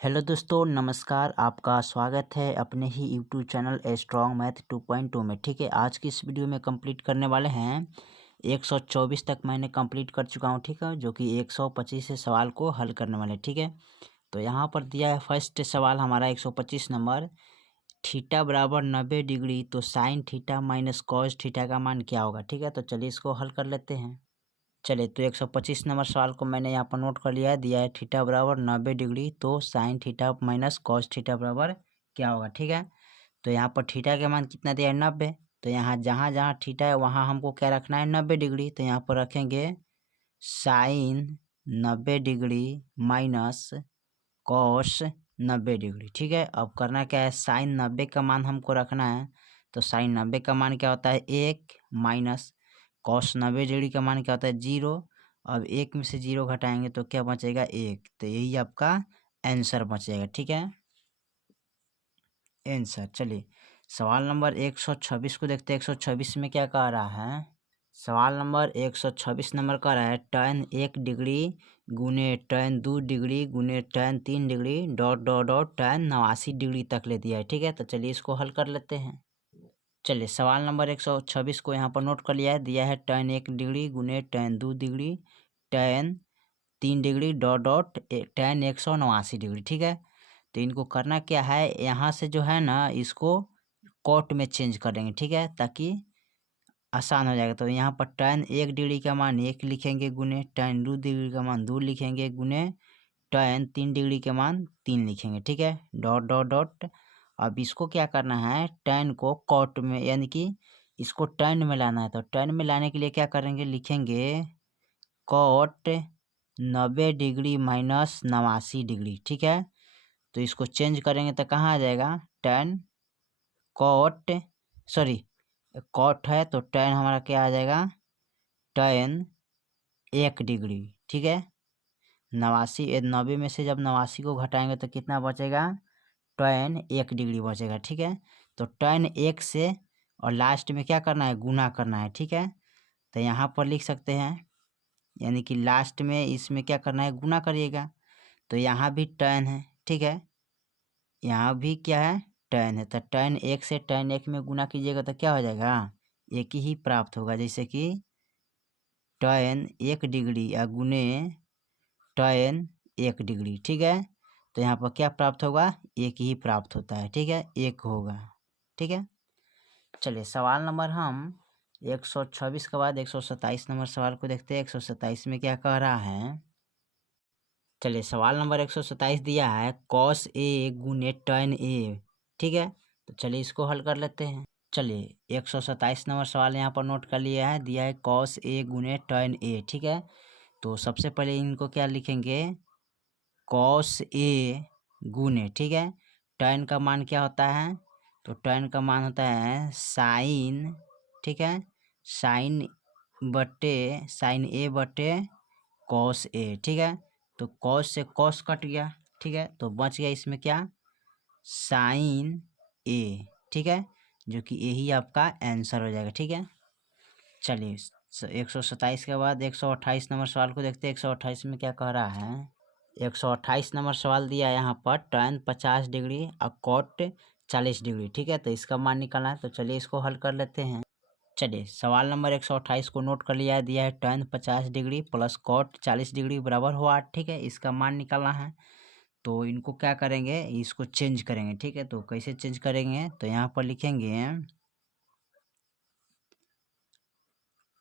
Hello दोस्तों, नमस्कार। आपका स्वागत है अपने ही YouTube channel A Strong Math 2.2 में। ठीक है, आज की इस वीडियो में कंप्लीट करने वाले हैं 124 तक मैंने कंप्लीट कर चुका हूं। ठीक है, जो कि 125 से सवाल को हल करने वाले। ठीक है, तो यहाँ पर दिया है फर्स्ट सवाल हमारा 125 नंबर। थीटा बराबर 90 डिग्री तो sine theta minus cos theta का मान क्या होगा। ठीक है, तो चलिए इसको हल कर लेते हैं। चलिए, तो 125 नंबर सवाल को मैंने यहाँ पर नोट कर लिया है। दिया है थीटा बराबर 90 डिग्री तो sine theta minus cos theta बराबर क्या होगा। ठीक है, तो यहाँ पर थीटा का मान कितना दिया है 90। तो यहाँ जहाँ जहाँ थीटा है वहाँ हमको क्या रखना है 90 डिग्री। तो यहाँ पर रखेंगे sine 90 degree minus cos 90 degree. ठीक है, अब करना क्या है, साइन 90 का मान हमको रखना है। तो साइन 90 का मान क्या होता है 1 माइनस कॉस 90 डिग्री का मान क्या होता है 0। अब 1 में से 0 घटाएंगे तो क्या बचेगा 1। तो यही आपका आंसर बचेगा। ठीक है, आंसर। चलिए, सवाल नंबर 126 को देखते हैं। 126 में क्या कह रहा है, सवाल नंबर 126 नंबर कह रहा है tan 1 डिग्री गुने tan 2 डिग्री गुने tan 3 degree dot dot dot tan 89 degree तक ले दिया है। ठीक है, तो चलिए इसको हल कर लेते हैं। चलिए, सवाल नंबर 126 को यहाँ पर नोट कर लिया है। दिया है tan 1 डिग्री गुने tan 2 degree tan 3 degree dot dot tan 189 degree. ठीक है, तो इनको करना क्या है, यहाँ से जो है ना इसको कॉट में चेंज करेंगे। ठीक है, ताकि आसान हो जाएगा। तो यहाँ पर tan 1 डिग्री का मान 1 लिखेंगे गुने tan 2 डिग्री का मान 2 लिखेंगे गुने tan 3 डिग्री के मान 3 लिखेंगे। ठीक है, डॉट डॉट डॉट। अब इसको क्या करना है, tan को कॉट में यानी कि इसको tan में लाना है। तो tan में लाने के लिए क्या करेंगे, लिखेंगे कॉट 90 डिग्री माइनस 89 डिग्री। ठीक है, तो इसको चेंज करेंगे तो कहाँ आ जाएगा tan कॉट, सॉरी कॉट है तो tan हमारा क्या आ जाएगा tan 1 डिग्री। ठीक है, 89 90 में से जब 89 को घटाएंगे तो कितना बचेगा tan 1 डिग्री बचेगा। ठीक है, तो tan 1 से और लास्ट में क्या करना है गुना करना है। ठीक है, तो यहाँ पर लिख सकते हैं, यानी कि लास्ट में इसमें क्या करना है गुना करिएगा। तो यहाँ भी tan है। ठीक है, यहाँ भी क्या है tan है। तो tan 1 से tan 1 में गुना कीजिएगा तो क्या हो जाएगा 1 ही प्राप्त होगा। जैसे कि tan 1 डिग्री या गुने tan 1 डिग्री। ठीक है, तो यहाँ पर क्या प्राप्त होगा 1 ही प्राप्त होता है। ठीक है, 1 होगा। ठीक है, चलिए सवाल नंबर हम 126 के बाद 127 नंबर सवाल को देखते हैं। 127 में क्या कह रहा है, चलिए सवाल नंबर 127 दिया है cos a गुने tan a। ठीक है, तो चलिए इसको हल कर लेते हैं। चलिए 127 नंबर सवाल यहाँ पर नोट कर लिया है। दिया है cos a गुने tan a। ठीक है, तो सबसे पहले इनको क्या लिखेंगे cos a गुने, ठीक है, tan का मान क्या होता है, तो tan का मान होता है साइन, ठीक है, साइन a बटे cos a। ठीक है, तो cos से cos कट गया। ठीक है, तो बच गया इसमें क्या साइन a। ठीक है, जो कि यही आपका आंसर हो जाएगा। ठीक है, चलिए 127 के बाद 128 नंबर सवाल को देखते हैं। 128 में क्या कह रहा है, 128 नंबर सवाल दिया है यहाँ पर tan 50 डिग्री और cot 40 डिग्री। ठीक है, तो इसका मान निकालना है। तो चलिए इसको हल कर लेते हैं। चलिए सवाल नंबर 128 को नोट कर लिया है। दिया है tan 50 degree plus cot 40 degree बराबर हुआ 8। ठीक है, इसका मान निकालना है। तो इनको क्या करेंगे, इसको चेंज करेंगे। ठीक है, तो कैसे चेंज करेंगे, तो यहाँ पर लिखेंगे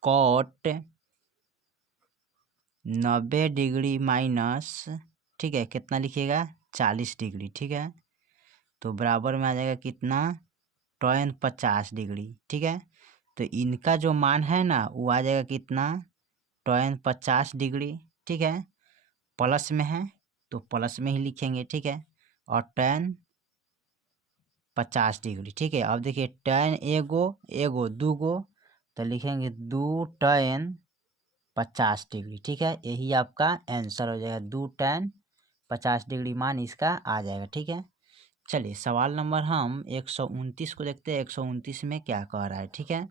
cot 90 डिग्री माइनस, ठीक है, कितना लिखिएगा 40 डिग्री। ठीक है, तो बराबर में आ जाएगा कितना tan 50 डिग्री। ठीक है, तो इनका जो मान है ना वो आ जाएगा कितना tan 50 डिग्री। ठीक है, प्लस में है तो प्लस में ही लिखेंगे। ठीक है, और tan 50 डिग्री। ठीक है, अब देखिए tan एगो एगो दूगो तो लिखेंगे 2 tan 50 डिग्री। ठीक है, यही आपका आंसर हो जाएगा 2 tan 50 डिग्री मान इसका आ जाएगा। ठीक है, चलिए सवाल नंबर हम 129 को देखते हैं। 129 में क्या कह रहा है। ठीक है,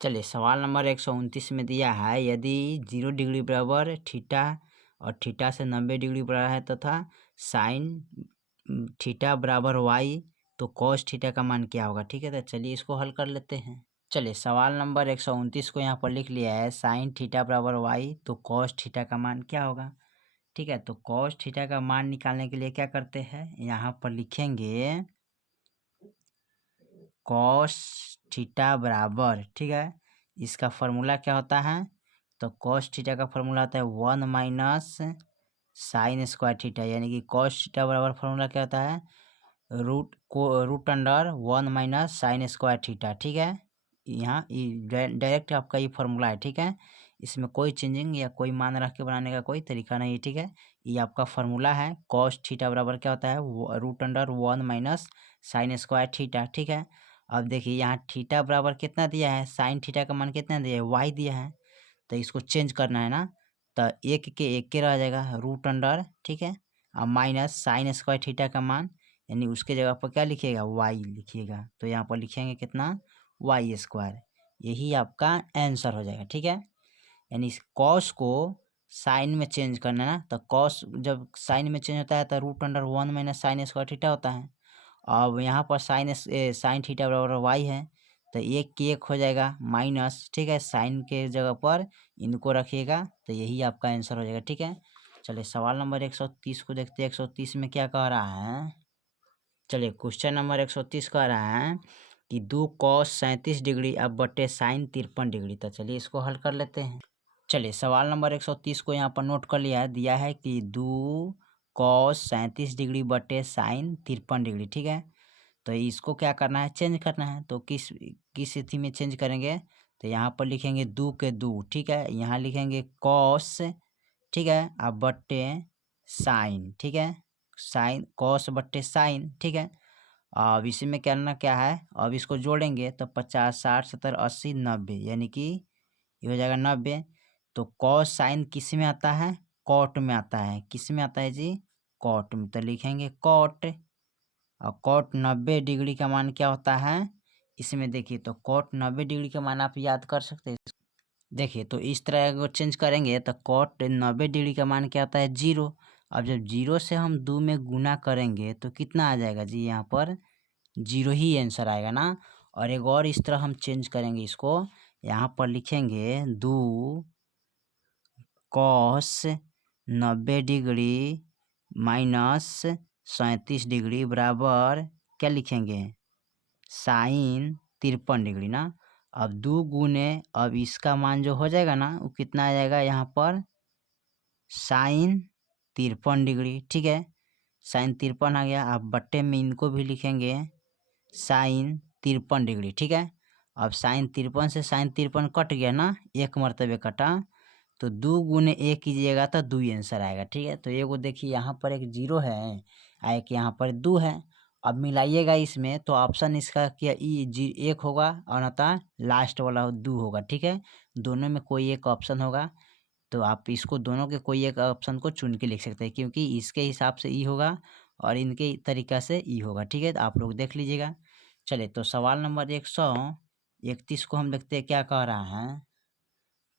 चलिए सवाल नंबर 129 में दिया है यदि 0 डिग्री बराबर थीटा और थीटा से 90 डिग्री बड़ा है तथा साइन थीटा बराबर वाई, तो कॉस थीटा का मान क्या होगा। ठीक है, तो चलिए इसको हल कर लेते हैं। चलिए सवाल नंबर 129 को यहाँ पर लिख लिया है, साइन थीटा बराबर वाई, तो कॉस थीटा का मान क्या होगा। ठीक है, तो कॉस थीटा का मान निकालने के लिए क्या करते हैं, यहाँ पर लिखेंगे कॉस थीटा बराबर, ठीक है, इसका फॉर्मूला क्या होता है, तो कॉस थीटा का फॉर्मूला होता है 1 माइनस साइन स्क्वायर थीटा, यानी कि कॉस थीटा बराबर फॉर्मूला क्या होता है, root under 1 minus sine square theta. ठीक है, यहाँ डायरेक्ट आपका ये फॉर्मूला है। ठीक है, इसमें कोई चेंजिंग या कोई मान रख के बनाने का कोई तरीका नहीं है। ठीक है, ये आपका फॉर्मूला है, कॉस थीटा बराबर क्या होता है, root under 1 minus sine square theta. ठीक है, अब देखिए यहाँ थीटा बराबर कितना दिया है, साइन थीटा का मान कितना दिया है, वाई दिया है, तो इसको चेंज करना है ना, तो एक के रह जाएगा रूट अंडर, ठीक है, अब माइनस साइन स्क्वायर थीटा का मान, यानी उसके जगह पर क्या लिखिएगा, वाई लिखिएगा, तो यहाँ पर लिखेंगे कितना, वाई स्क्वायर, यही आपका आंसर हो जाएगा। ठीक है, यानी इस कॉस को साइन में चेंज करना है ना, तो कॉस जब साइन में चेंज होता है तो root under 1 minus sine square theta होता है। अब यहाँ पर साइन थीटा बराबर वाई है, तो एक की एक हो जाएगा माइनस, ठीक है, साइन के जगह पर इनको रखिएगा, तो यही आपका आंसर हो जाएगा। ठीक है, चलिए सवाल नंबर 130 को देखते हैं, 130 में क्या कह रहा है। चलिए क्वेश्चन नंबर 130 कह रहा है कि 2 कॉस 37 डिग्री अब बटे साइन 53 डिग्री, तो चलिए इसको हल कर लेते हैं। चलिए सवाल नंबर 130 को यहाँ पर नोट कर लिया है, दिया है कि 2 कॉस 37 डिग्री बटे साइन 53 डिग्री। ठीक है, तो इसको क्या करना है, चेंज करना है, तो किस किस स्थिति में चेंज करेंगे, तो यहाँ पर लिखेंगे 2 के 2, ठीक है, यहाँ लिखेंगे कॉस, ठीक है, अब बट्टे साइन, ठीक है, साइन कॉस बट्टे साइन, ठीक है। अब इसी में करना क्या है, अब इसको जोड़ेंगे तो 50 60 70 80 90, यानी कि ये हो जाएगा 90। तो कॉस साइन किस में आता है, कॉट में आता है, किस में आता है जी, कॉट में, तो लिखेंगे कॉट। और कॉट 90 डिग्री का मान क्या होता है, इसमें देखिए, तो कॉट 90 डिग्री का मान आप याद कर सकते हैं। देखिए तो इस तरह अगर चेंज करेंगे तो कॉट 90 डिग्री का मान क्या होता है, 0। अब जब 0 से हम 2 में गुना करेंगे तो कितना आ जाएगा जी, यहाँ पर 0 ही आंसर आएगा ना। और एक और इस तरह हम चेंज करेंगे इसको, यहाँ पर लिखेंगे 2 कॉस 90 डिग्री माइनस 37 डिग्री बराबर क्या लिखेंगे, साइन 53 डिग्री ना। अब 2 गुने, अब इसका मान जो हो जाएगा ना वो कितना आ जाएगा, यहाँ पर साइन 53 डिग्री, ठीक है, साइन 53 आ गया। अब बट्टे में इनको भी लिखेंगे साइन 53 डिग्री, ठीक है। अब साइन 53 से साइन 53 कट गया ना, एक मरतबे कटा, तो 2 गुने 1 कीजिएगा तो 2 आंसर आएगा। ठीक है, तो एगो देखिए यहाँ पर एक 0 है, एक यहाँ पर 2 है। अब मिलाइएगा इसमें तो ऑप्शन इसका क्या, एक होगा और अतः लास्ट वाला 2 होगा। ठीक है, दोनों में कोई एक ऑप्शन होगा, तो आप इसको दोनों के कोई एक ऑप्शन को चुन के लिख सकते हैं, क्योंकि इसके हिसाब से ई होगा और इनके तरीका से ई होगा। ठीक है, तो आप लोग देख लीजिएगा। चलिए तो सवाल नंबर 131 को हम देखते हैं क्या कह रहा है।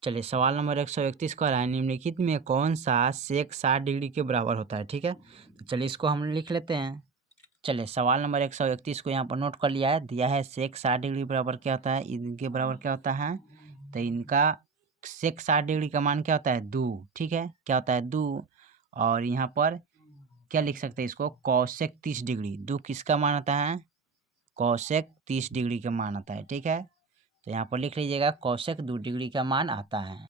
चलिए सवाल नंबर 131 कह रहा है, निम्नलिखित में कौन सा सेक 60 डिग्री के बराबर होता है। ठीक है, तो चलिए इसको हम लिख लेते हैं। चलिए सवाल नंबर 131 को यहाँ पर नोट कर लिया है, दिया है सेक 60 डिग्री बराबर क्या होता है, इनके बराबर क्या होता है, तो इनका सेक 60 डिग्री का मान क्या होता है, 2। ठीक है, क्या होता है, 2। और यहाँ पर क्या लिख सकते हैं इसको, कौसेक 30 डिग्री, 2 किसका मान आता है, कौसेक 30 डिग्री का मान आता है। ठीक है, तो यहाँ पर लिख लीजिएगा कौसेक 2 डिग्री का मान आता है।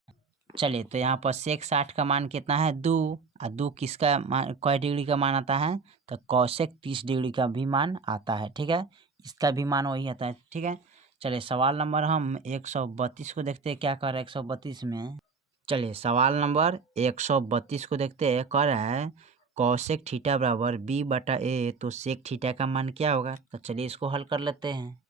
चलिए तो यहाँ पर सेक 60 का मान कितना है, 2, और 2 किसका मान, कै डिग्री का मान आता है, तो कौसेक 30 डिग्री का भी मान आता है। ठीक है, इसका भी मान वही आता है। ठीक है, चलिए सवाल नंबर हम 132 को देखते हैं क्या कर रहा है 132 में। चलिए सवाल नंबर 132 को देखते हैं, कह रहा है कौसेक थीटा बराबर बी बटा ए, तो सेक थीटा का मान क्या होगा, तो चलिए इसको हल कर लेते हैं।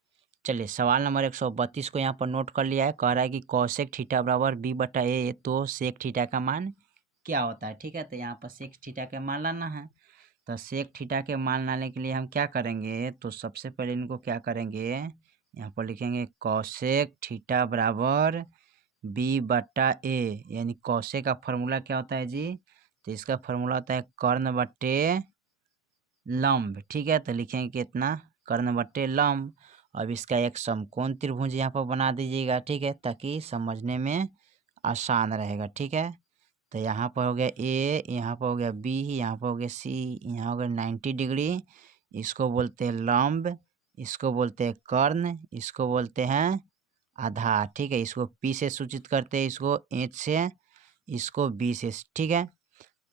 चलिए सवाल नंबर 132 को यहाँ पर नोट कर लिया है, कह रहा है कि कौसेक थीटा बराबर बी बटा ए, तो सेक थीटा का मान क्या होता है। ठीक है, तो यहाँ पर सेक थीटा का मान लाना है, तो सेक थीटा के मान लाने के लिए हम क्या करेंगे, तो सबसे पहले इनको क्या करेंगे, यहाँ पर लिखेंगे कौसेक थीटा बराबर बी बटा ए, यानी कौसेक का फॉर्मूला क्या होता है जी, तो इसका फॉर्मूला होता है कर्ण बट्टे लंब। ठीक है, तो लिखेंगे कितना, कर्ण बट्टे लंब। अब इसका एक समकोण त्रिभुज यहाँ पर बना दीजिएगा। ठीक है, ताकि समझने में आसान रहेगा। ठीक है, तो यहाँ पर हो गया ए, यहाँ पर हो गया बी, यहाँ पर हो गया सी, यहाँ हो गया 90 डिग्री। इसको बोलते हैं लंब, इसको बोलते हैं कर्ण, इसको बोलते हैं आधार। ठीक है, इसको पी से सूचित करते हैं, इसको एच से, इसको बी से। ठीक है,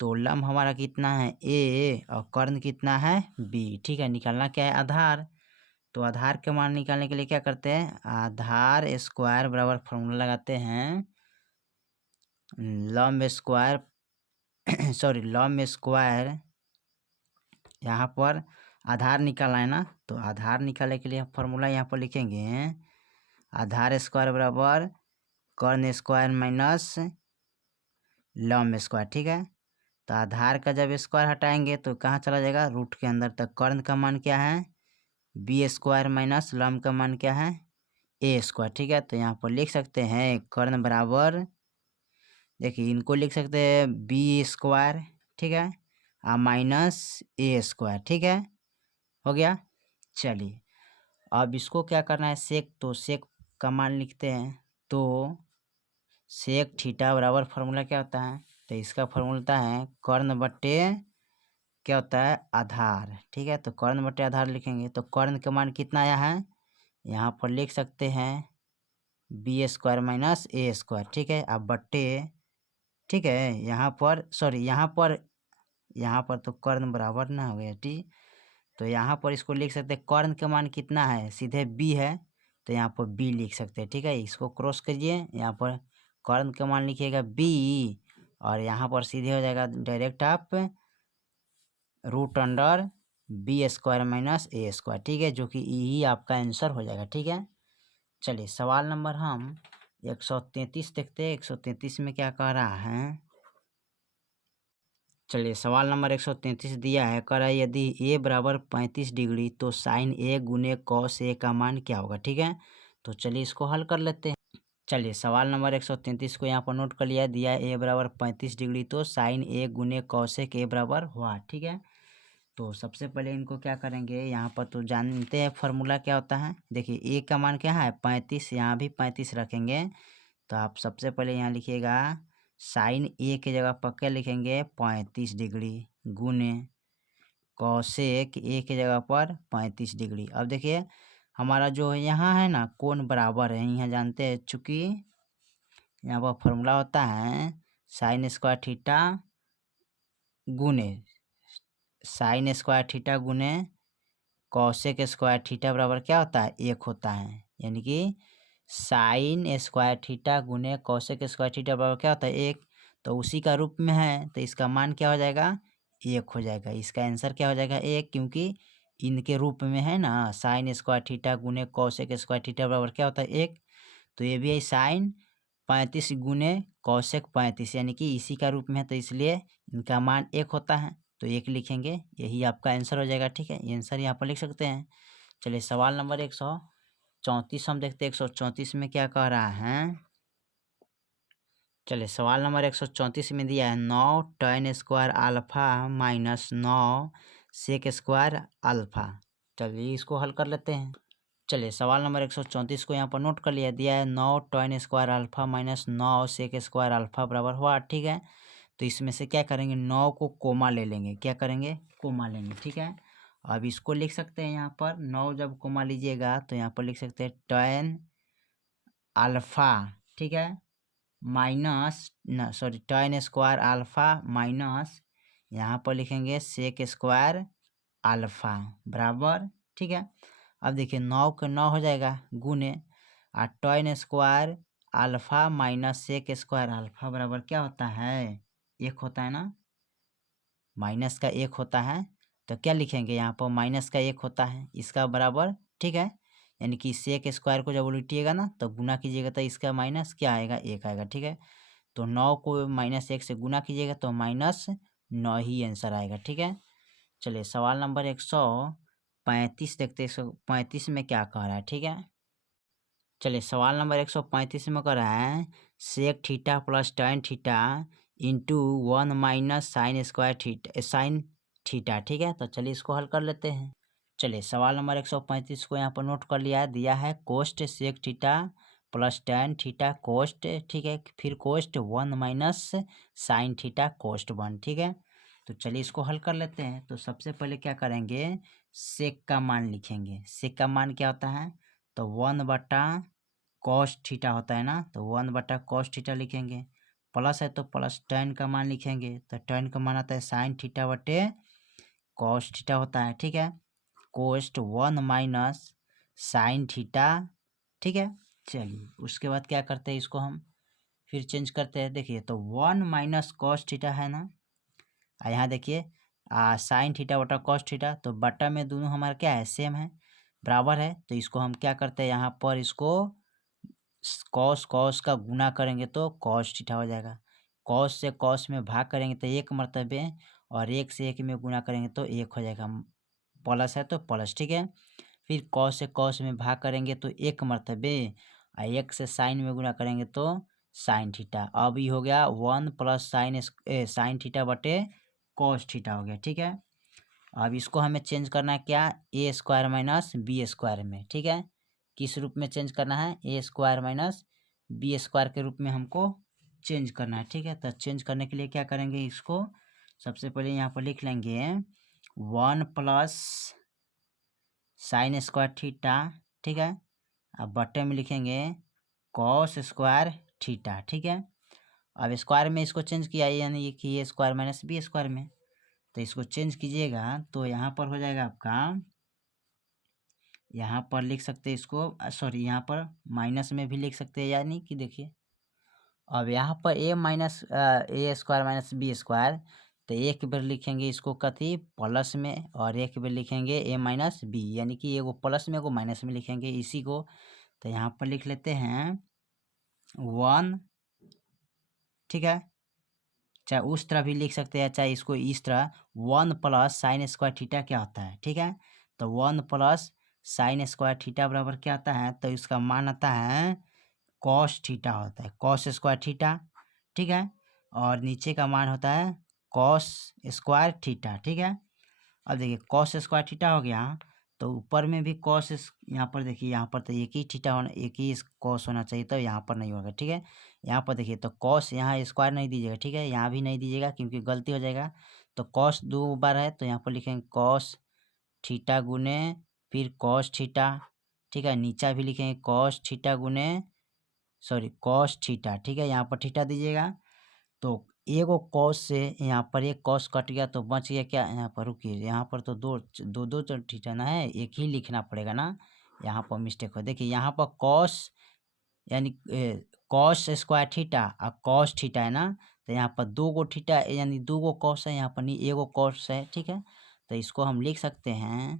तो लंब हमारा कितना है ए और कर्ण कितना है बी। ठीक है, निकालना क्या है आधार। तो आधार के मान निकालने के लिए क्या करते हैं, आधार स्क्वायर बराबर फॉर्मूला लगाते हैं लंब स्क्वायर सॉरी लंब स्क्वायर, यहाँ पर आधार निकालना है ना, तो आधार निकालने के लिए फॉर्मूला यहाँ पर लिखेंगे आधार स्क्वायर बराबर कर्ण स्क्वायर माइनस लंब स्क्वायर। ठीक है, तो आधार का जब स्क्वायर हटाएंगे तो कहाँ चला जाएगा, रूट के अंदर तक। कर्ण का मान क्या है बी स्क्वायर माइनस लंब का मान क्या है ए स्क्वायर। ठीक है, तो यहाँ पर लिख सकते हैं कर्ण बराबर, देखिए इनको लिख सकते हैं बी स्क्वायर। ठीक है, माइनस ए स्क्वायर। ठीक है, हो गया। चलिए अब इसको क्या करना है सेक, तो सेक का मान लिखते हैं। तो सेक थीटा बराबर फार्मूला क्या होता है, तो इसका फार्मूला होता है कर्ण बट्टे क्या होता है आधार। ठीक है, तो कर्ण बट्टे आधार लिखेंगे। तो कर्ण का मान कितना आया है, यहाँ पर लिख सकते हैं B square minus A square. ठीक है, अब बट्टे, ठीक है, यहाँ पर सॉरी यहाँ पर तो कर्ण बराबर ना हो गया। ठीक, तो यहाँ पर इसको लिख सकते हैं कर्ण का मान कितना है सीधे बी है, तो यहाँ पर बी लिख सकते हैं। ठीक है, इसको क्रॉस करिए, यहाँ पर कर्ण का मान लिखिएगा बी और यहाँ पर सीधे हो जाएगा डायरेक्ट आप root under B square minus A square. ठीक है, जो कि यही आपका आंसर हो जाएगा। ठीक है, चलिए सवाल नंबर हम 133 देखते हैं। 133 में क्या कह रहा है, चलिए सवाल नंबर 133 दिया है, कह रहा है यदि ए बराबर 35 डिग्री तो साइन ए गुने कॉस ए का मान क्या होगा। ठीक है, तो चलिए इसको हल कर लेते हैं। चलिए सवाल नंबर 133 को यहाँ पर नोट कर लिया, दिया है ए बराबर 35 डिग्री तो साइन ए गुने कॉसेक ए बराबर हुआ। ठीक है, तो सबसे पहले इनको क्या करेंगे, यहाँ पर तो जानते हैं फार्मूला क्या होता है। देखिए ए का मान क्या है 35, यहाँ भी 35 रखेंगे। तो आप सबसे पहले यहाँ लिखिएगा साइन ए की जगह पर क्या लिखेंगे 35 डिग्री गुने कॉसेक ए की जगह पर 35 डिग्री। अब देखिए हमारा जो यहाँ है ना कोण बराबर है, यहाँ जानते हैं चूँकि यहाँ पर फॉर्मूला होता है साइन स्क्वायर थीटा गुने साइन स्क्वायर थीटा गुने कॉसेक स्क्वायर थीटा बराबर क्या होता है 1 होता है। यानी कि साइन स्क्वायर थीटा गुने कॉसेक स्क्वायर थीटा बराबर क्या होता है 1, तो उसी का रूप में है, तो इसका मान क्या हो जाएगा 1 हो जाएगा। इसका आंसर क्या हो जाएगा 1, क्योंकि इनके रूप में है ना साइन स्क्वायर थीटा गुने कॉसेक स्क्वायर थीटा बराबर क्या होता है 1। तो ये भी है साइन 35 गुने कॉसेक 35, यानी कि इसी का रूप में है, तो इसलिए इनका मान 1 होता है, तो 1 लिखेंगे, यही आपका आंसर हो जाएगा। ठीक है, ये आंसर यहाँ पर लिख सकते हैं। चलिए सवाल नंबर 134 हम देखते हैं। 134 में क्या कह रहा है, चलिए सवाल नंबर 134 में दिया है 9 tan square alpha minus 9 sec square alpha. चलिए इसको हल कर लेते हैं। चलिए सवाल नंबर 134 को यहाँ पर नोट कर लिया, दिया है 9 tan square alpha minus 9 sec square alpha बराबर हुआ। ठीक है, तो इसमें से क्या करेंगे 9 को कोमा ले लेंगे, क्या करेंगे कोमा लेंगे। ठीक है, अब इसको लिख सकते हैं यहाँ पर 9 जब कोमा लीजिएगा तो यहाँ पर लिख सकते हैं tan अल्फा, ठीक है, माइनस न sorry tan square alpha minus यहाँ पर लिखेंगे सेक स्क्वायर अल्फा बराबर। ठीक है, अब देखिए 9 के 9 हो जाएगा गुने और tan square alpha minus sec square alpha बराबर क्या होता है 1 होता है ना, माइनस का 1 होता है, तो क्या लिखेंगे यहाँ पर माइनस का 1 होता है इसका बराबर। ठीक है, यानी कि सेक स्क्वायर को जब उल्टिएगा ना तो गुना कीजिएगा तो इसका माइनस क्या आएगा 1 आएगा। ठीक है, तो 9 को माइनस 1 से गुना कीजिएगा तो माइनस 9 ही आंसर आएगा। ठीक है, चलिए सवाल नंबर 135 देखते हैं। 135 में क्या कह रहा है। ठीक है, चलिए सवाल नंबर 135 में कह रहा है sec theta plus tan theta into 1 minus sine square theta sine theta, ठीक है। तो चलिए इसको हल कर लेते हैं। चलिए सवाल नंबर 135 को यहाँ पर नोट कर लिया है। दिया है cosec theta plus tan theta cos, ठीक है, फिर cos 1 minus sine theta cos 1, ठीक है। तो चलिए इसको हल कर लेते हैं। तो सबसे पहले क्या करेंगे, सेक का मान लिखेंगे। सेक का मान क्या होता है, तो 1 बटा कॉस थीटा होता है ना, तो 1 बटा कॉस थीटा लिखेंगे। प्लस है तो प्लस टेन का मान लिखेंगे, तो टेन का मान आता है साइन थीटा बटे कॉस थीटा होता है, ठीक है। कोस्ट 1 माइनस साइन थीटा, ठीक है। चलिए उसके बाद क्या करते हैं, इसको हम फिर चेंज करते हैं। देखिए तो 1 माइनस कॉस थीटा है ना, यहाँ देखिए साइन थीटा बटा कॉस थीटा, तो बटा में दोनों हमारा क्या है, सेम है, बराबर है। तो इसको हम क्या करते हैं, यहाँ पर इसको कॉस कॉस का गुना करेंगे तो कॉस थीटा हो जाएगा। कॉस से कॉस में भाग करेंगे तो एक मरतबे, और एक से एक में गुना करेंगे तो एक हो जाएगा। प्लस है तो प्लस, ठीक है। फिर कॉस से कॉस में भाग करेंगे तो एक मरतबे, और एक से साइन में गुना करेंगे तो साइन थीटा। अब ये हो गया 1 प्लस साइन थीटा बटे कॉस थीटा हो गया, ठीक है। अब इसको हमें चेंज करना है क्या, ए स्क्वायर माइनस बी स्क्वायर में, ठीक है। किस रूप में चेंज करना है, ए स्क्वायर माइनस बी स्क्वायर के रूप में हमको चेंज करना है, ठीक है। तो चेंज करने के लिए क्या करेंगे, इसको सबसे पहले यहाँ पर लिख लेंगे 1 प्लस साइन स्क्वायर थीटा, ठीक है। अब बटे में लिखेंगे कॉस स्क्वायर थीटा, ठीक है। अब स्क्वायर में इसको चेंज किया, यानी कि ए स्क्वायर माइनस बी स्क्वायर में, तो इसको चेंज कीजिएगा तो यहाँ पर हो जाएगा आपका, यहाँ पर लिख सकते हैं इसको, सॉरी यहाँ पर माइनस में भी लिख सकते हैं, यानी कि देखिए अब यहाँ पर ए minus A square minus B square, तो एक बार लिखेंगे इसको कथी, प्लस में, और एक बार लिखेंगे ए माइनस बी, यानी कि एगो प्लस में एगो माइनस में लिखेंगे इसी को। तो यहाँ पर लिख लेते हैं 1, ठीक है। चाहे उस तरह भी लिख सकते हैं, चाहे इसको इस तरह, 1 प्लस साइन स्क्वायर थीटा क्या होता है, ठीक है। तो 1 प्लस साइन स्क्वायर थीटा बराबर क्या आता है, तो इसका मान आता है कॉस थीटा होता है, कॉस स्क्वायर थीटा, ठीक है। और नीचे का मान होता है कॉस स्क्वायर थीटा, ठीक है। अब देखिए कॉस स्क्वायर थीटा हो गया, तो ऊपर में भी कॉस, यहाँ पर देखिए, यहाँ पर तो एक ही थीटा होना, एक ही कॉस होना चाहिए, तो यहाँ पर नहीं होगा, ठीक है। यहाँ पर देखिए तो कॉस यहाँ स्क्वायर नहीं दीजिएगा, ठीक है, यहाँ भी नहीं दीजिएगा क्योंकि गलती हो जाएगा। तो कॉस 2 बार है तो यहाँ पर लिखेंगे कॉस थीटा गुने फिर कॉस थीटा, ठीक है। नीचा भी लिखेंगे कॉस थीटा गुने, सॉरी कॉस थीटा, ठीक है, यहाँ पर थीटा दीजिएगा। तो एगो कॉस से यहाँ पर एक कॉस कट गया तो बच गया क्या, यहाँ पर रुकिए, यहाँ पर तो दो दो दो तो थीटा ना है, एक ही लिखना पड़ेगा ना, यहाँ पर मिस्टेक हो। देखिए यहाँ पर कॉस यानी कॉस स्क्वायर थीटा और कॉस थीटा है ना, तो यहाँ पर 2 गो थीटा यानी 2 गो कॉस है, यहाँ पर नहीं एगो कॉस है, ठीक है। तो इसको हम लिख सकते हैं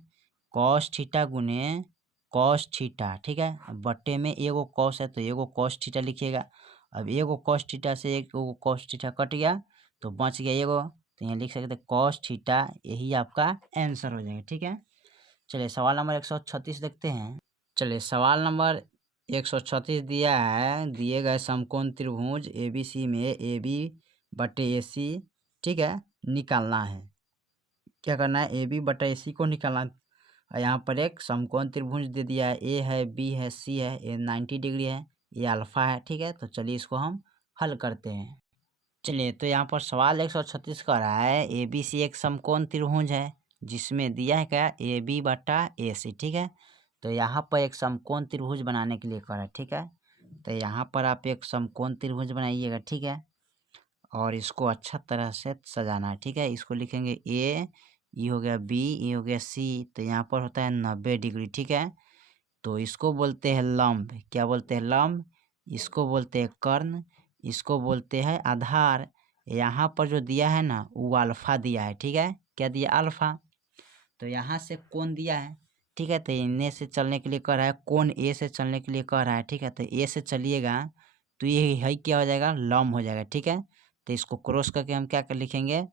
कॉस थीटा गुने कॉस थीटा, ठीक है। बट्टे में एगो कॉस है तो एगो कॉस थीटा लिखिएगा। अब एगो कॉस थीटा से एक कॉस थीटा कट गया तो बच गया एगो, तो यहाँ लिख सकते हैं कॉस थीटा, यही आपका आंसर हो जाएगा, ठीक है। चलिए सवाल नंबर 136 देखते हैं। चलिए सवाल नंबर 136 दिया है, दिए गए समकोण त्रिभुज ABC में AB बटे AC, ठीक है, निकालना है। क्या करना है, AB बटा AC को निकालना है। और यहाँ पर एक समकोण त्रिभुज दे दिया है, A है, B है, C है, ये 90 डिग्री है, ये अल्फा है, ठीक है। तो चलिए इसको हम हल करते हैं। चलिए तो यहाँ पर सवाल 136 का रहा है, ABC एक समकोण त्रिभुज है जिसमें दिया है क्या, AB बटा AC, ठीक है। तो यहाँ पर एक समकोण त्रिभुज बनाने के लिए कह रहा है, ठीक है। तो यहाँ पर आप एक समकोण त्रिभुज बनाइएगा, ठीक है, और इसको अच्छा तरह से सजाना है, ठीक है। इसको लिखेंगे ए, ये हो गया बी, ये हो गया सी, तो यहाँ पर होता है 90 डिग्री, ठीक है। तो इसको बोलते हैं लंब, क्या बोलते हैं, लंब। इसको बोलते हैं कर्ण, इसको बोलते हैं आधार। यहाँ पर जो दिया है ना वो अल्फा दिया है, ठीक है, क्या दिया, अल्फा। तो यहाँ से कोण दिया है, ठीक है, तो इन्हें से चलने के लिए कह रहा है, कोण ए से चलने के लिए कह रहा है, ठीक है। तो ए से चलिएगा तो ये है क्या हो जाएगा, लंब हो जाएगा, ठीक है। तो इसको क्रॉस करके हम क्या कर लिखेंगे,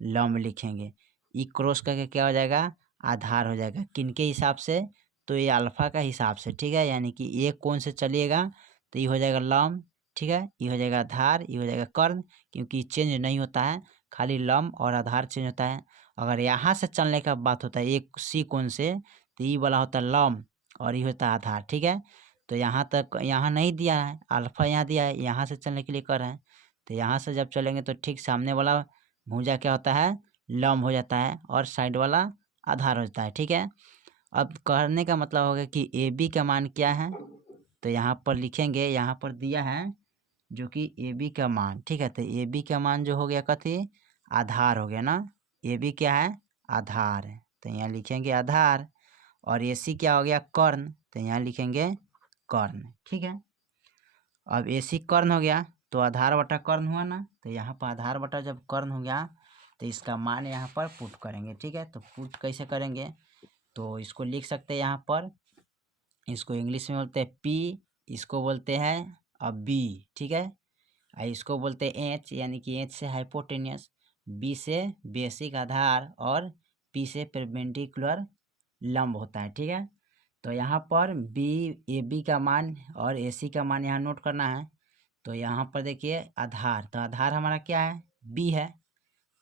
लंब लिखेंगे। ई क्रॉस करके क्या हो जाएगा, आधार हो जाएगा, किनके हिसाब से, तो ये अल्फा का हिसाब से, ठीक है। यानी कि एक कोण से चलिएगा तो ये हो जाएगा लंब, ठीक है। ये हो जाएगा आधार, ये हो जाएगा कर्ण, क्योंकि चेंज नहीं होता है, खाली लंब और आधार चेंज होता है। अगर यहाँ से चलने का बात होता है एक सी कोण से, तो ये वाला होता है लंब और ये होता है आधार, ठीक है। तो यहाँ तक यहाँ नहीं दिया है, अल्फा यहाँ दिया है, यहाँ से चलने के लिए कर रहे हैं। तो यहाँ से जब चलेंगे तो ठीक सामने वाला भुजा क्या होता है, लंब हो जाता है और साइड वाला आधार हो जाता है, ठीक है। अब कहने का मतलब होगा कि ए बी का मान क्या है, तो यहाँ पर लिखेंगे, यहाँ पर दिया है जो कि ए बी का मान, ठीक है। तो ए बी का मान जो हो गया कथी, आधार हो गया ना, ए बी क्या है, आधार है, तो यहाँ लिखेंगे आधार। और ए सी क्या हो गया, कर्ण, तो यहाँ लिखेंगे कर्ण, ठीक है। अब ए सी कर्ण हो गया तो आधार बटा कर्ण हुआ ना, तो यहाँ पर आधार बटा जब कर्ण हो गया तो इसका मान यहाँ पर पुट करेंगे, ठीक है। तो पुट कैसे करेंगे, तो इसको लिख सकते हैं यहाँ पर, इसको इंग्लिश में बोलते हैं पी, इसको बोलते हैं अब बी, ठीक है। इसको बोलते हैं एच, यानी कि एच से हाइपोटेनियस, बी से बेसिक आधार और पी से परपेंडिकुलर लंब होता है, ठीक है। तो यहाँ पर बी ए बी का मान और ए सी का मान यहाँ नोट करना है। तो यहाँ पर देखिए आधार, तो आधार हमारा क्या है, बी है,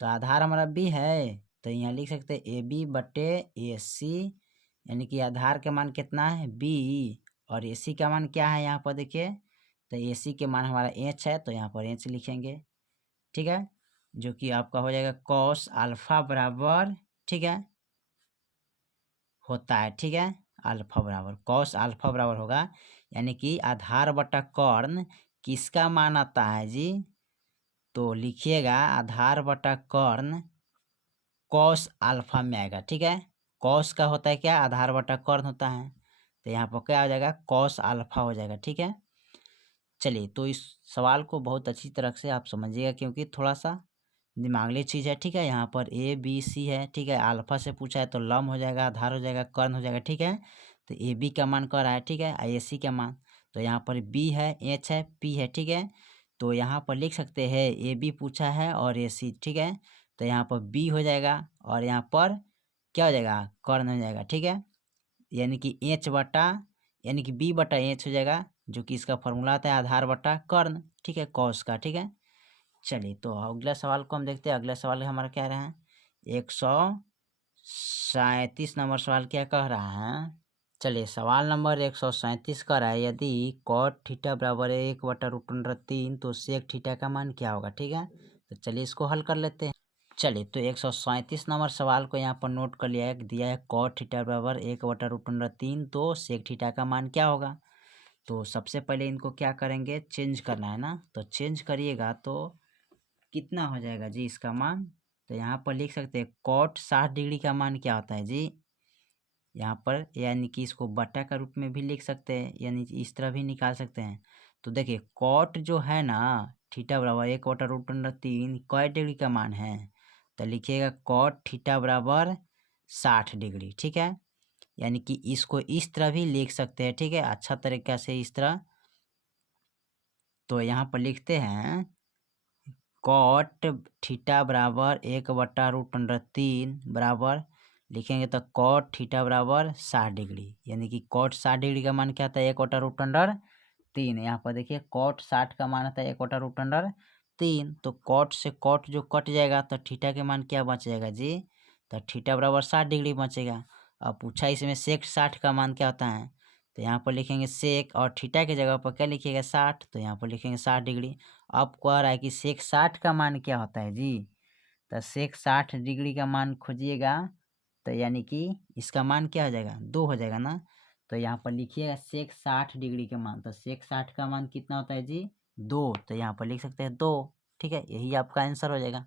तो आधार हमारा बी है, तो यहाँ लिख सकते हैं ए बी बटे ए सी, यानी कि आधार का मान कितना है, बी, और ए सी का मान क्या है यहाँ पर देखिए, तो ए सी के मान हमारा एच है, तो यहाँ पर एच लिखेंगे, ठीक है। जो कि आपका हो जाएगा कॉस अल्फा बराबर, ठीक है, होता है, ठीक है, अल्फा बराबर कॉस अल्फा बराबर होगा, यानी कि आधार बटा कर्ण किसका मान आता है जी, तो लिखिएगा आधार बटा कर्ण कॉस अल्फा में आएगा, ठीक है। कॉस का होता है क्या, आधार बटा कर्ण होता है, तो यहाँ पर क्या हो जाएगा, कॉस अल्फा हो जाएगा, ठीक है। चलिए, तो इस सवाल को बहुत अच्छी तरह से आप समझिएगा, क्योंकि थोड़ा सा दिमागली चीज़ है, ठीक है। यहाँ पर ए बी सी है, ठीक है, अल्फा से पूछा है तो लम हो जाएगा, आधार हो जाएगा, कर्ण हो जाएगा, ठीक है। तो ए बी का मान कर रहा है, ठीक है, ए सी का मान, तो यहाँ पर बी है, एच है, पी है, ठीक है। तो यहाँ पर लिख सकते हैं ए बी पूछा है और ए सी, ठीक है, तो यहाँ पर बी हो जाएगा और यहाँ पर क्या हो जाएगा, कर्ण हो जाएगा, ठीक है, यानी कि एच बटा, यानी कि बी बटा एच हो जाएगा, जो कि इसका फॉर्मूला आता है आधार बटा कर्ण, ठीक है, कॉस का, ठीक है। चलिए, तो अगला सवाल को हम देखते हैं। अगला सवाल हमारा क्या रहा है, 137 नंबर सवाल क्या कह रहा है। चलिए, सवाल नंबर 137 कह रहा है, यदि कॉट थीटा बराबर है 1/√3 तो सेक थीटा का मान क्या होगा, ठीक है। तो चलिए इसको हल कर लेते हैं। चलिए, तो 137 नंबर सवाल को यहाँ पर नोट कर लिया है, दिया है कॉट थीटा बराबर 1/√3 तो सेक थीटा का मान क्या होगा। तो सबसे पहले इनको क्या करेंगे, चेंज करना है ना, तो चेंज करिएगा तो कितना हो जाएगा जी इसका मान, तो यहाँ पर लिख सकते हैं कॉट 60 डिग्री का मान क्या होता है जी, यहाँ पर यानी कि इसको बटा का रूप में भी लिख सकते हैं, यानी कि इस तरह भी निकाल सकते हैं। तो देखिए कॉट जो है ना, थीटा बराबर 1/√3 कै डिग्री का मान है, तो लिखिएगा कॉट थीटा बराबर 60 डिग्री, ठीक है। यानी कि इसको इस तरह भी लिख सकते हैं, ठीक है, अच्छा तरीका से इस तरह। तो यहाँ पर लिखते हैं कॉट थीटा बराबर 1/√3 बराबर, लिखेंगे तो कॉट थीटा बराबर 60 डिग्री, यानी कि कॉट 60 डिग्री का मान क्या आता है, 1/√3। यहाँ पर देखिए कॉट 60 का मान आता है 1/√3, तो कॉट से कॉट जो कट जाएगा तो थीटा के मान क्या बच जाएगा जी, तो थीटा बराबर 60 डिग्री बचेगा। अब पूछा इसमें सेक 60 का मान क्या होता है, तो यहाँ पर लिखेंगे सेक और थीटा की जगह पर क्या लिखिएगा 60, तो यहाँ पर लिखेंगे 60 डिग्री। अब कह रहा है कि सेक 60 का मान क्या होता है जी, तो सेक 60 डिग्री का मान खोजिएगा, तो यानी कि इसका मान क्या हो जाएगा, 2 हो जाएगा ना। तो यहाँ पर लिखिएगा सेक 60 डिग्री का मान, तो सेक 60 का मान कितना होता है जी, 2, तो यहाँ पर लिख सकते हैं 2, ठीक है, यही आपका आंसर हो जाएगा,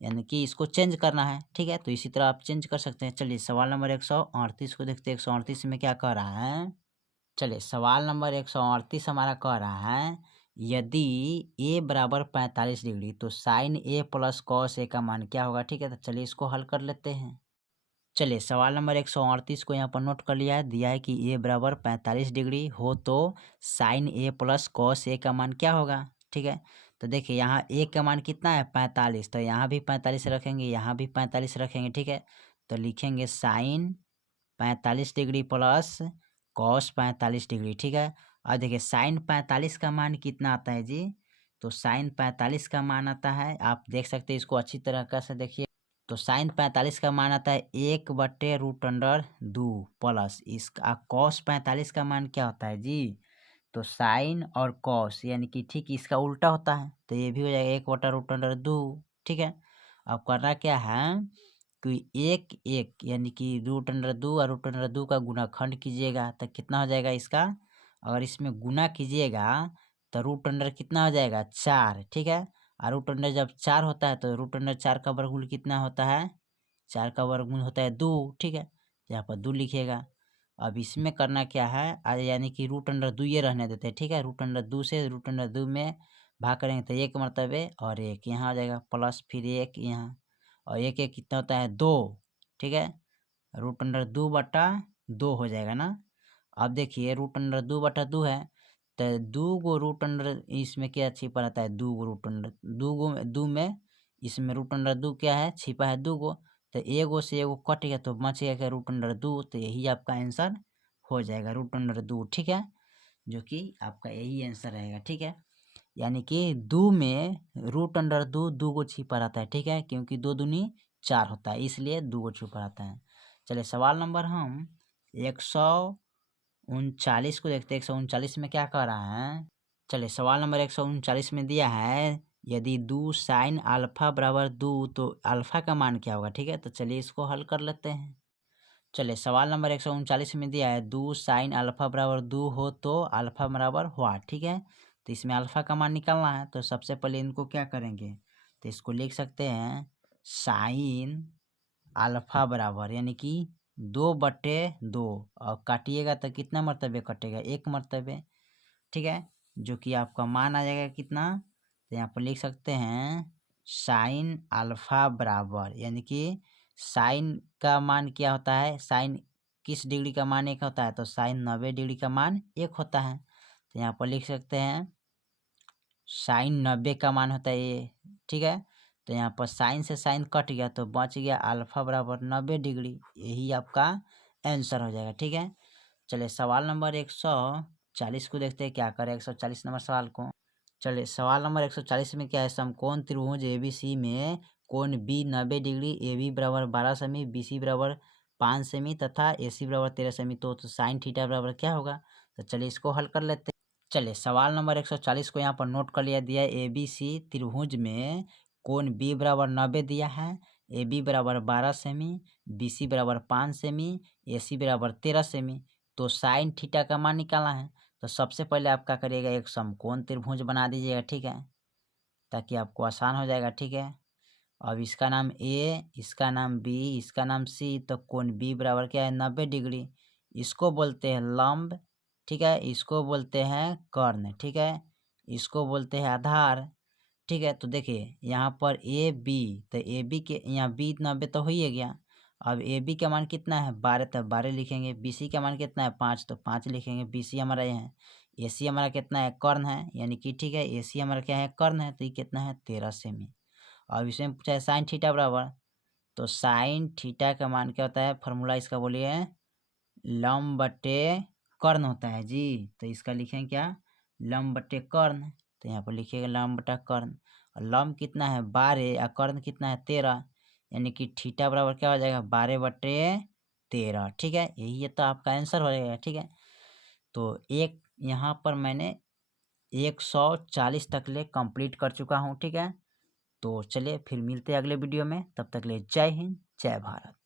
यानी कि इसको चेंज करना है, ठीक है। तो इसी तरह आप चेंज कर सकते हैं। चलिए, सवाल नंबर 138 को देखते हैं, 138 में क्या कह रहा है। चलिए, सवाल नंबर 138 हमारा कह रहा है, यदि ए बराबर 45 डिग्री तो sign A plus cos A का मान क्या होगा, ठीक है। तो चलिए इसको हल कर लेते हैं। चलिए, सवाल नंबर 138 को यहाँ पर नोट कर लिया है, दिया है कि ए बराबर 45 डिग्री हो तो sign A plus cos A का मान क्या होगा, ठीक है। तो देखिए यहाँ ए का मान कितना है 45, तो यहाँ भी 45 रखेंगे, यहाँ भी 45 रखेंगे, ठीक है। तो लिखेंगे sine 45 degree plus cos 45 degree, ठीक है। और देखिए साइन 45 का मान कितना आता है जी, तो साइन 45 का मान आता है, आप देख सकते हैं इसको अच्छी तरह से देखिए, तो साइन 45 का मान आता है 1/√2 प्लस इसका कॉस 45 का मान क्या होता है जी, तो साइन और कॉस यानी कि ठीक इसका उल्टा होता है, तो ये भी हो जाएगा 1/√2। ठीक है, अब करना क्या है कि एक एक यानी कि √2 और √2 का गुणाखंड कीजिएगा तो कितना हो जाएगा इसका, अगर इसमें गुना कीजिएगा तो √2 कितना हो जाएगा 4। ठीक है, और √2 जब 4 होता है तो √4 का वर्गमूल कितना होता है, 4 का वर्गमूल होता है 2। ठीक है, यहाँ पर 2 लिखिएगा। अब इसमें करना क्या है, यानी कि √2 ये रहने देते हैं। ठीक है, √2 से √2 में भाग करेंगे तो 1 मरतबे और 1 यहाँ आ जाएगा प्लस फिर 1 यहाँ, और 1 1 कितना होता है 2। ठीक है, √2/2 हो जाएगा ना। अब देखिए √2/2 है तो 2 इसमें क्या छिपा रहता है, 2 में इसमें √2 क्या है छिपा है 2, तो एगो से एगो कट गया तो बच गया क्या √2, तो यही आपका आंसर हो जाएगा √2। ठीक है, जो कि आपका यही आंसर रहेगा। ठीक है, यानी कि 2 में √2 2 छिपा रहता है। ठीक है, क्योंकि 2 दूनी 4 होता है इसलिए 2 छिपा रहता है। चलिए सवाल नंबर हम 139 को देखते हैं। 139 में क्या कह रहा है, चलिए सवाल नंबर 139 में दिया है यदि 2 साइन अल्फा बराबर 2 तो अल्फा का मान क्या होगा। ठीक है, तो चलिए इसको हल कर लेते हैं। चलिए सवाल नंबर 139 में दिया है 2 साइन अल्फा बराबर 2 हो तो अल्फा बराबर हुआ। ठीक है, तो इसमें अल्फा का मान निकालना है, तो सबसे पहले इनको क्या करेंगे, तो इसको लिख सकते हैं साइन अल्फा बराबर यानी कि 2/2 और काटिएगा तो कितना मरतबे कटेगा, 1 मरतबे। ठीक है, जो कि आपका मान आ जाएगा कितना, तो यहाँ पर लिख सकते हैं साइन अल्फा बराबर यानी कि साइन का मान क्या होता है, साइन किस डिग्री का मान 1 होता है, तो साइन 90 डिग्री का मान 1 होता है, तो यहाँ पर लिख सकते हैं साइन 90 का मान होता है ये। ठीक है, तो यहाँ पर साइन से साइन कट गया तो बच गया अल्फा बराबर 90 डिग्री, यही आपका आंसर हो जाएगा। ठीक है, चलिए सवाल नंबर 140 को देखते हैं क्या करें 140 नंबर सवाल को। चलिए सवाल नंबर 140 में क्या है, समकोण त्रिभुज एबीसी में कोण बी 90 डिग्री, ए बी बराबर 12 सेमी, बी सी बराबर 5 सेमी तथा ए सी बराबर 13 सेमी, तो साइन थीटा बराबर क्या होगा, तो चलिए इसको हल कर लेते हैं। चलिए सवाल नंबर 140 को यहाँ पर नोट कर लिया, दिया ए बी सी त्रिभुज में कोण बी बराबर 90 दिया है, ए बी बराबर 12 सेमी, बी सी बराबर 5 सेमी, ए सी बराबर 13 सेमी, तो साइन थीटा का मान निकालना है। तो सबसे पहले आप क्या करिएगा, एक समकोण त्रिभुज बना दीजिएगा। ठीक है, ताकि आपको आसान हो जाएगा। ठीक है, अब इसका नाम ए, इसका नाम बी, इसका नाम सी, तो कोण बी बराबर क्या है 90 डिग्री, इसको बोलते हैं लंब। ठीक है, इसको बोलते हैं कर्ण। ठीक है, इसको बोलते हैं आधार। ठीक है, तो देखिए यहाँ पर ए बी, तो ए बी के यहाँ बी 90 तो हो ही गया। अब ए बी का मान कितना है 12, तो 12 लिखेंगे। बी सी का मान कितना है 5, तो 5 लिखेंगे। बी सी हमारा ये है। ए सी हमारा कितना है कर्ण है, यानी कि ठीक है ए सी हमारा क्या है कर्ण है, तो ये कितना है 13 सेमी। अब इसमें पूछा है साइन थीटा बराबर, तो साइन थीटा का मान क्या होता है, फॉर्मूला इसका बोलिए लंब बटे कर्ण होता है जी। तो इसका लिखें क्या, लंब बटे कर्ण, तो यहाँ पर लिखिएगा लंब बटा कर्ण। और लंब कितना है 12 और कर्ण कितना है 13, यानी कि थीटा बराबर क्या हो जाएगा 12/13। ठीक है, यही तो आपका आंसर हो जाएगा। ठीक है, तो एक यहाँ पर मैंने 140 तक ले कंप्लीट कर चुका हूँ। ठीक है, तो चलिए फिर मिलते हैं अगले वीडियो में, तब तक ले जय हिंद जय भारत।